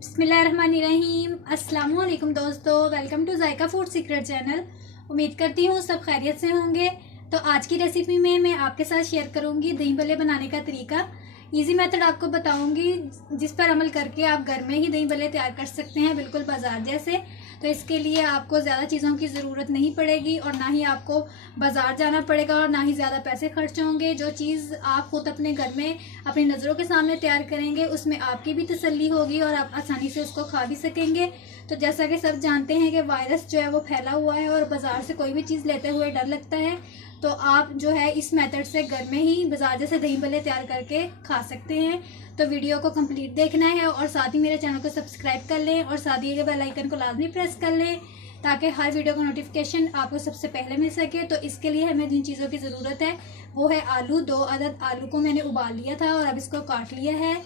बिस्मिल्लाहिर्रहमानिर्रहीम। अस्सलाम वालेकुम दोस्तों, welcome to Zaika food secret channel. उम्मीद करती हूँ सब खैरियत से होंगे। तो आज की रेसिपी में मैं आपके साथ शेयर करूँगी दही भल्ले बनाने का तरीका। इजी मेथड आपको बताऊँगी जिस पर अमल करके आप घर में ही दही भल्ले तैयार कर सकते हैं, बिल्कुल बाजार जैसे। तो इसके लिए आपको ज़्यादा चीज़ों की ज़रूरत नहीं पड़ेगी और ना ही आपको बाज़ार जाना पड़ेगा और ना ही ज़्यादा पैसे खर्च होंगे। जो चीज़ आप खुद अपने घर में अपनी नज़रों के सामने तैयार करेंगे उसमें आपकी भी तसल्ली होगी और आप आसानी से उसको खा भी सकेंगे। तो जैसा कि सब जानते हैं कि वायरस जो है वो फैला हुआ है और बाज़ार से कोई भी चीज़ लेते हुए डर लगता है। तो आप जो है इस मेथड से घर में ही बाजार जैसे दही भल्ले तैयार करके खा सकते हैं। तो वीडियो को कंप्लीट देखना है और साथ ही मेरे चैनल को सब्सक्राइब कर लें और साथ ही बेल आइकन को लाजमी प्रेस कर लें ताकि हर वीडियो का नोटिफिकेशन आपको सबसे पहले मिल सके। तो इसके लिए हमें जिन चीज़ों की ज़रूरत है वो है आलू। 2 अदद आलू को मैंने उबाल लिया था और अब इसको काट लिया है।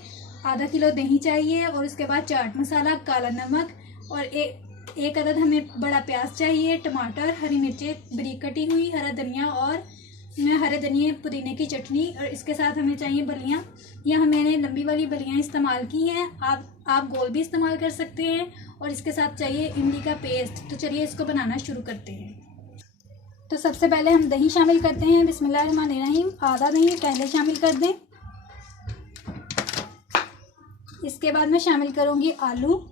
आधा किलो दही चाहिए और उसके बाद चाट मसाला, काला नमक और एक अदद हमें बड़ा प्याज चाहिए, टमाटर, हरी मिर्चें बारीक कटी हुई, हरा धनिया और हरे धनिए पुदीने की चटनी। और इसके साथ हमें चाहिए बलियाँ। यहाँ मैंने लंबी वाली बलियाँ इस्तेमाल की हैं, आप गोल भी इस्तेमाल कर सकते हैं। और इसके साथ चाहिए इमली का पेस्ट। तो चलिए इसको बनाना शुरू करते हैं। तो सबसे पहले हम दही शामिल करते हैं। बिस्मिल्लाहिर्रहमानिर्रहीम। आधा दही पहले शामिल कर दें। इसके बाद मैं शामिल करूँगी आलू।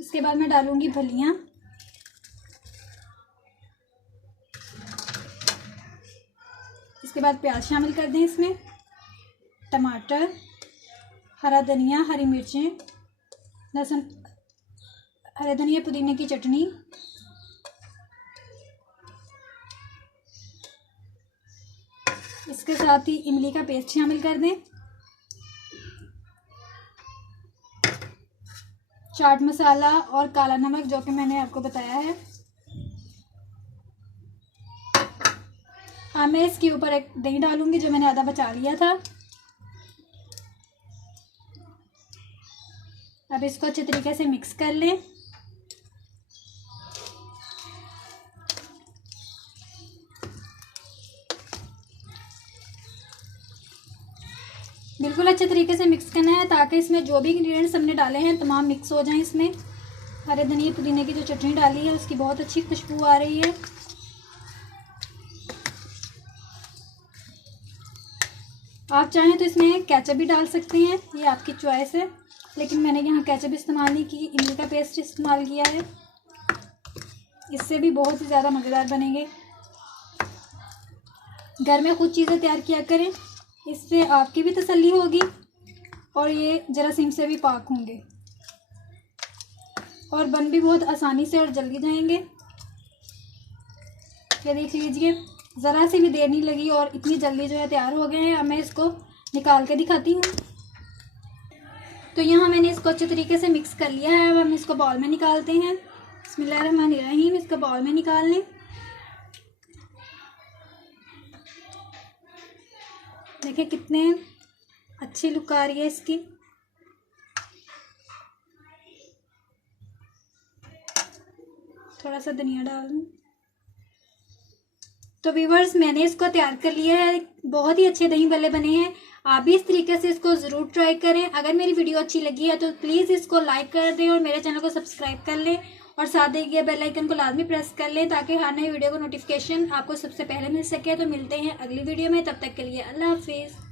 इसके बाद मैं डालूंगी फलियां। इसके बाद प्याज शामिल कर दें इसमें, टमाटर, हरा धनिया, हरी मिर्चें, लहसुन, हरे धनिया पुदीने की चटनी, इसके साथ ही इमली का पेस्ट शामिल कर दें, चाट मसाला और काला नमक जो कि मैंने आपको बताया है। अब मैं इसके ऊपर एक दही डालूंगी जो मैंने आधा बचा लिया था। अब इसको अच्छे तरीके से मिक्स कर लें। बिल्कुल अच्छे तरीके से मिक्स करना है ताकि इसमें जो भी इंग्रेडिएंट्स हमने डाले हैं तमाम मिक्स हो जाएं। इसमें हरे धनिया पुदीने की जो चटनी डाली है उसकी बहुत अच्छी खुशबू आ रही है। आप चाहें तो इसमें केचप भी डाल सकते हैं, ये आपकी चॉइस है, लेकिन मैंने यहाँ केचप इस्तेमाल नहीं की, इमली का पेस्ट इस्तेमाल किया है। इससे भी बहुत ही ज़्यादा मज़ेदार बनेंगे। घर में खुद चीज़ें तैयार किया करें, इससे आपकी भी तसल्ली होगी और ये जरासीम से भी पाक होंगे और बन भी बहुत आसानी से और जल्दी जाएंगे। ये देख लीजिए, ज़रा सी भी देर नहीं लगी और इतनी जल्दी जो है तैयार हो गए हैं। अब मैं इसको निकाल के दिखाती हूँ। तो यहाँ मैंने इसको अच्छे तरीके से मिक्स कर लिया है। अब हम इसको बाउल में निकालते हैं। बिस्मिल्लाहिर्रहमानिर्रहीम। इसको बाउल में निकाल लें। देखिए कितने अच्छी लुक आ रही है इसकी। थोड़ा सा धनिया डाल दूँ। तो व्यूअर्स, मैंने इसको तैयार कर लिया है। बहुत ही अच्छे दही भल्ले बने हैं। आप भी इस तरीके से इसको ज़रूर ट्राई करें। अगर मेरी वीडियो अच्छी लगी है तो प्लीज़ इसको लाइक कर दें और मेरे चैनल को सब्सक्राइब कर लें और साथ देखिए बेल आइकन को लाजमी प्रेस कर लें ताकि हर नई वीडियो का नोटिफिकेशन आपको सबसे पहले मिल सके। तो मिलते हैं अगली वीडियो में, तब तक के लिए अल्लाह हाफिज़।